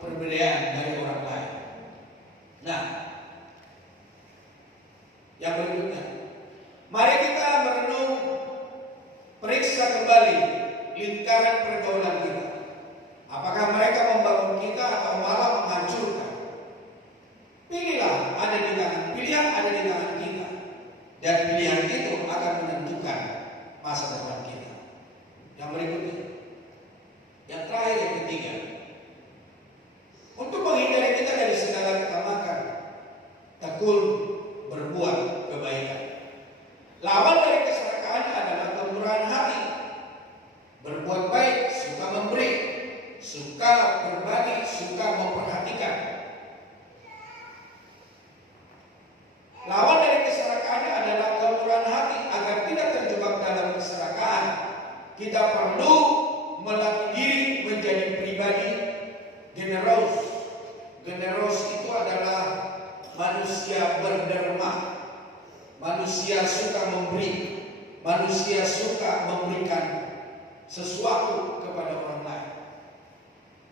perbedaan dari orang lain. Nah, yang berikutnya, mari kita merenung, periksa kembali lingkaran pergaulan kita. Apakah mereka membangun kita atau malah menghancurkan? Pilihlah, ada di tangan, pilihan ada di tangan kita, dan pilihan itu akan menentukan masa depan kita. Yang berikutnya, yang terakhir, yang ketiga, untuk menghindari kita dari segala ketamakan, tekun berbuat kebaikan. Lawan dari keserakahan adalah kemurahan hati, berbuat baik, suka memberi, suka berbagi, suka memperhatikan. Lawan dari keserakahan adalah kemurahan hati. Agar tidak terjebak dalam keserakahan, kita perlu melatih diri menjadi pribadi generous. Generous itu adalah manusia berderma. Manusia suka memberi, manusia suka memberikan sesuatu kepada orang lain.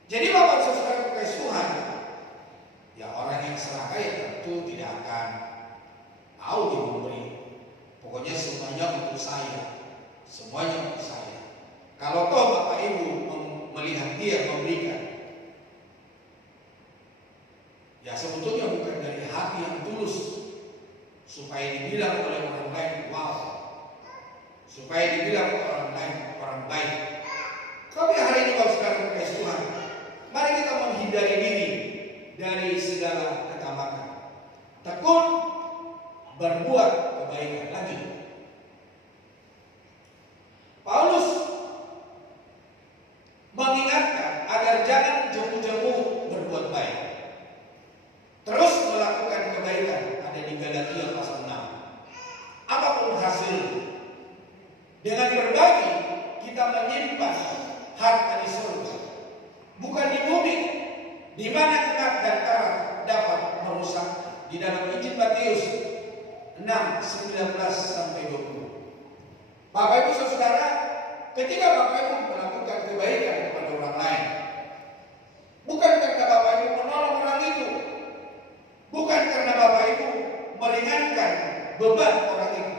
Jadi Bapak Saudara kekasih Tuhan, ya orang yang serakah ya tentu tidak akan mau dia memberi. Pokoknya semuanya untuk saya, semuanya untuk saya. Kalau toh Bapak Ibu melihat dia memberikan, ya sebetulnya bukan dari hati yang tulus, supaya dibilang oleh orang lain, wow, supaya dibilang oleh orang lain, orang baik. Tapi hari ini Bapak Saudara kekasih Tuhan, mari kita menghindari diri dari segala ketamakan. Tekun berbuat kebaikan. Lanjut. Paulus mengingatkan agar jangan jemu-jemu berbuat baik, terus melakukan kebaikan. Ada di Galatia pasal 6. Apapun hasil, dengan berbagi kita menyimpan harta di surga, bukan di bumi, di mana genap dan karat dapat merusak. Di dalam Injil Matius 6:19-20. Bapak Ibu Saudara, ketika Bapak Ibu melakukan kebaikan kepada orang lain, bukan karena Bapak Ibu menolong orang itu, bukan karena Bapak Ibu meringankan beban orang itu,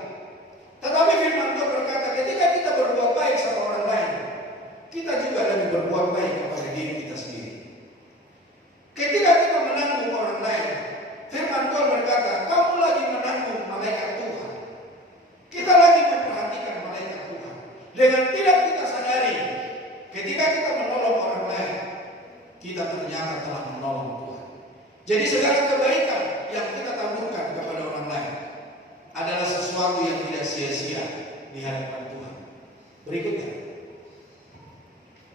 tetapi firman Tuhan berkata, ketika kita berbuat baik sama orang lain, kita juga lagi berbuat baik kepada diri kita sendiri. Ketika kita menanggung orang lain, firman Tuhan berkata, kamu lagi menanggung malaikat Tuhan. Kita lagi memperhatikan malaikat Tuhan. Dengan tidak kita sadari, ketika kita menolong orang lain, kita ternyata telah menolong Tuhan. Jadi segala kebaikan yang kita tabungkan kepada orang lain adalah sesuatu yang tidak sia-sia di hadapan Tuhan. Berikutnya.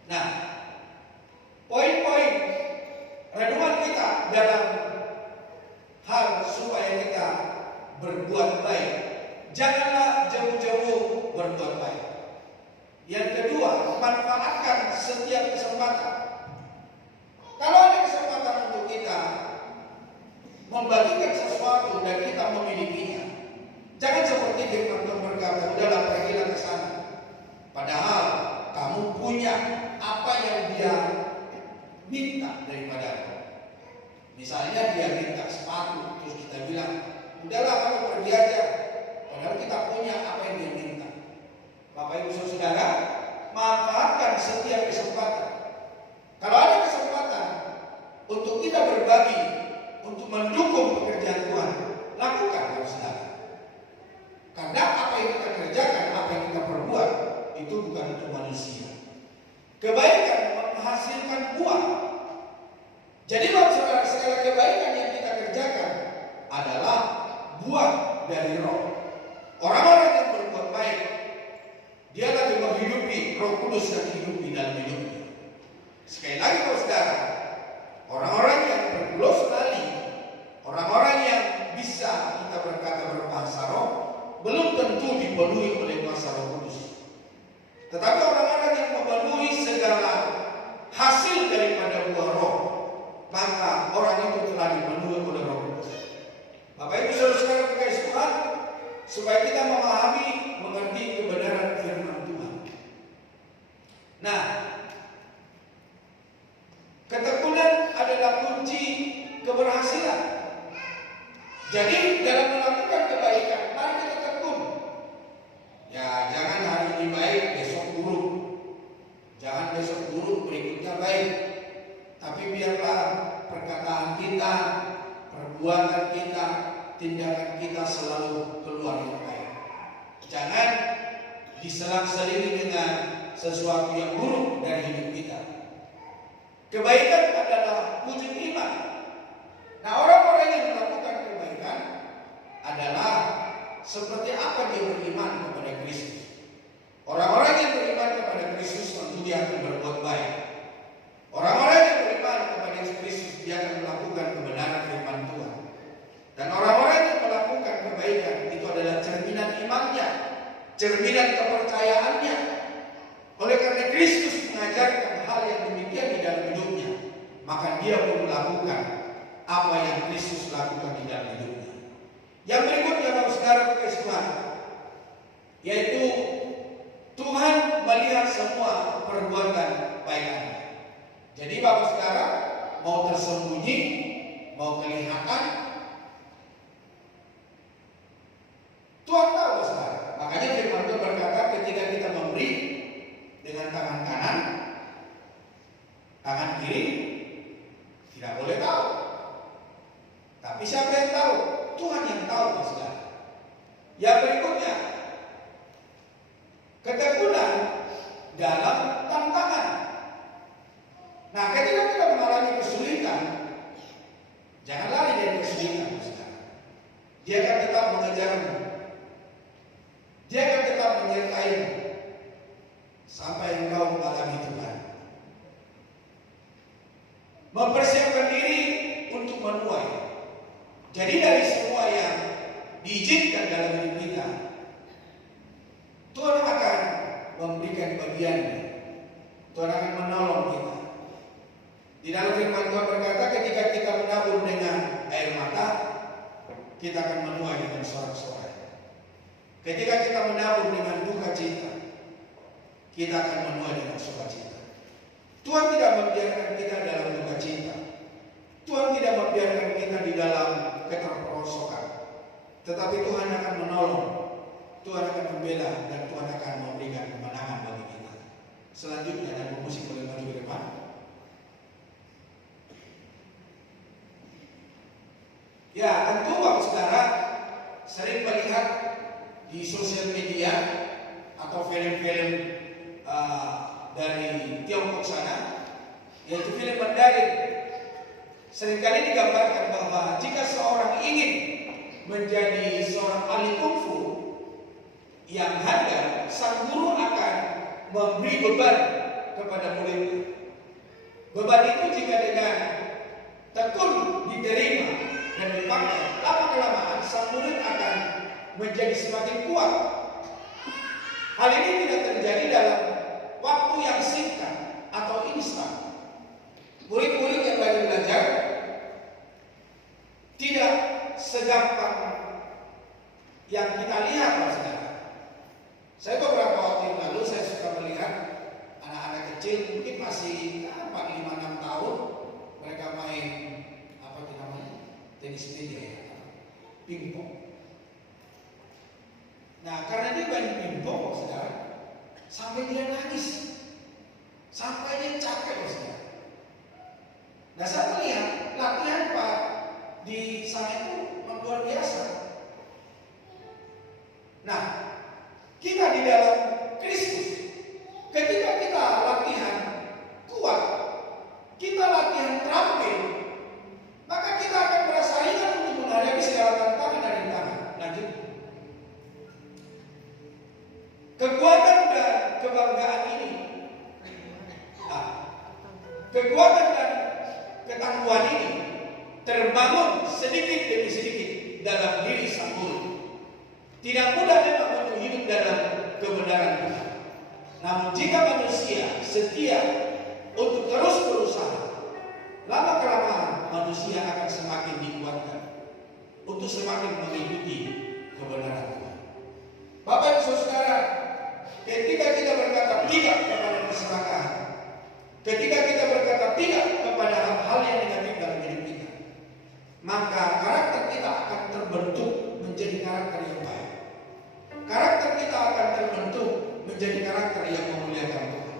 Nah, poin-poin renungan kita dalam hal supaya kita berbuat baik, janganlah jauh-jauh berbuat baik. Yang kedua, manfaatkan setiap kesempatan. Kalau ada kesempatan untuk kita membagikan sesuatu dan kita memilikinya, jangan seperti firman Tuhan berkata, udahlah pergilah ke sana. Padahal kamu punya apa yang dia minta daripadamu. Misalnya dia minta sepatu, terus kita bilang, udahlah kamu pergi aja. Padahal kita punya apa yang dia minta. Bapak Ibu Saudara, manfaatkan setiap kesempatan. Kalau ada kesempatan untuk kita berbagi, untuk mendukung pekerjaan Tuhan, lakukan, saudara. Karena apa yang kita kerjakan, apa yang kita perbuat, itu bukan untuk manusia. Kebaikan menghasilkan buah. Jadi Bapak Saudara, segala kebaikan yang kita kerjakan adalah buah dari Roh. Orang-orang yang berbuat baik, dia lagi menghidupi Roh Kudus yang hidup di dalam hidupnya. Sekali lagi Bapak Saudara, orang-orang yang berglow sekali, orang-orang yang bisa kita berkata berbahasa roh, belum tentu dipenuhi oleh kuasa Roh Kudus. Tetapi orang-orang yang memenuhi segala hasil daripada buah roh, maka orang itu telah dipenuhi oleh Roh Kudus. Bapak Ibu Saudara kekasih Tuhan, supaya kita memahami, mengerti kebenaran firman Tuhan. Nah, ketekunan adalah kunci keberhasilan. Jadi dalam melakukan kebaikan, mari kita tekun. Ya, jangan hari ini baik, besok buruk. Jangan besok buruk, berikutnya baik. Tapi biarlah perkataan kita, perbuatan kita, tindakan kita selalu keluar yang baik. Jangan diselang-selingi dengan sesuatu yang buruk dari hidup kita. Kebaikan adalah wujud iman. Nah, orang-orang yang melakukan kebaikan adalah seperti apa dia beriman kepada Kristus. Orang-orang yang beriman kepada Kristus tentu dia akan berbuat baik. Orang-orang yang beriman kepada Kristus dia akan melakukan kebenaran firman Tuhan. Dan orang-orang yang melakukan kebaikan itu adalah cerminan imannya, cerminan kepercayaannya. Oleh karena Kristus mengajarkan hal yang demikian di dalam hidupnya, maka dia pun melakukan apa yang Kristus lakukan di dalam hidupnya. Yang berikutnya Bapak Saudara Tuhan, yaitu Tuhan melihat semua perbuatan baik Anda. Jadi Bapak Saudara, mau tersembunyi, mau kelihatan, Tuhan tahu Saudara. Makanya firman Tuhan berkata ketika kita memberi dengan tangan kanan, tangan kiri tidak boleh tahu. Tapi siapa yang tahu? Tuhan yang tahu Saudara. Yang berikutnya, ketekunan dalam tantangan. Nah, ketika kita mengalami kesulitan, jangan lari dari kesulitan, Saudara. Dia akan tetap mengejarmu. Dia akan tetap menyertaimu sampai engkau mengalami Tuhan. Mempersiapkan diri untuk menuai. Jadi dari semua yang diizinkan dalam hidup kita, Tuhan akan memberikan bagiannya. Tuhan akan menolong kita. Di dalam firman Tuhan berkata ketika kita menabur dengan air mata, kita akan menuai dengan sorak-sorai. Ketika kita menabur dengan duka cita, kita akan menuai dengan sukacita. Tuhan tidak membiarkan kita dalam duka cita. Tuhan tidak membiarkan kita di dalam keterperosokan. Tetapi Tuhan akan menolong. Tuhan akan membela dan Tuhan akan memberikan kemenangan bagi kita. Selanjutnya dan musik boleh maju ke depan. Ya, tentu Bapak Saudara sering melihat di sosial media atau film-film dari Tiongkok sana, yaitu film Mandarin. Seringkali digambarkan bahwa jika seorang ingin menjadi seorang ahli kungfu yang handal, sang guru akan memberi beban kepada murid. Beban itu jika dengan tekun diterima dan dipakai, lama-kelamaan sang murid akan menjadi semakin kuat. Hal ini tidak terjadi dalam waktu yang singkat atau instan. Murid-murid yang baru belajar tidak segampang yang kita lihat, Pak Saudara. Saya beberapa waktu yang lalu saya suka melihat anak-anak kecil mungkin masih 4, 5, 6 tahun, mereka main apa itu namanya, tenis meja, pingpong. Nah, karena dia main pingpong, Pak Saudara, sampai dia nangis, sampai dia capek, Pak Saudara. Nah, saya melihat latihan Pak di sana itu luar biasa. Nah, kita di dalam Kristus, ketika kita latihan kuat, kita latihan terampil, maka kita akan merasa ringan untuk menghadapi segala tantangan dan rintangan. Lanjut. Kekuatan dan kebanggaan ini, kekuatan dan ketangguhan ini terbangun sedikit demi sedikit dalam diri sang guru. Tidak mudah memang untuk hidup dalam kebenaran Tuhan. Namun jika manusia setia untuk terus berusaha, lama-kelamaan manusia akan semakin dikuatkan untuk semakin mengikuti kebenaran Tuhan. Bapak Ibu Saudara, ketika kita berkata tidak kepada keserakahan, ketika kita berkata tidak kepada hal-hal yang negatif dalam hidup kita, maka karakter kita akan terbentuk menjadi karakter yang baik. Karakter kita akan terbentuk menjadi karakter yang memuliakan Tuhan.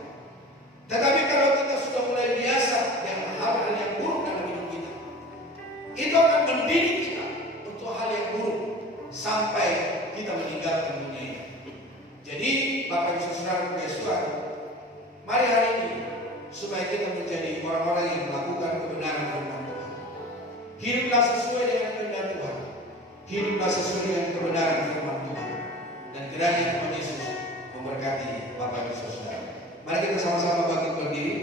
Tetapi kalau kita sudah mulai biasa dengan hal-hal yang buruk dalam hidup kita, itu akan mendidik kita untuk hal yang buruk sampai kita meninggalkan dunia ini. Jadi Bapak Ibu Saudara Tuhan, mari hari ini supaya kita menjadi orang-orang yang melakukan kebenaran firman Tuhan. Hiduplah sesuai dengan kehendak Tuhan. Hiduplah sesuai dengan kebenaran firman Tuhan. Dan kiranya Tuhan Yesus memberkati Bapak Ibu Saudara. Mari kita sama-sama bangkit berdiri.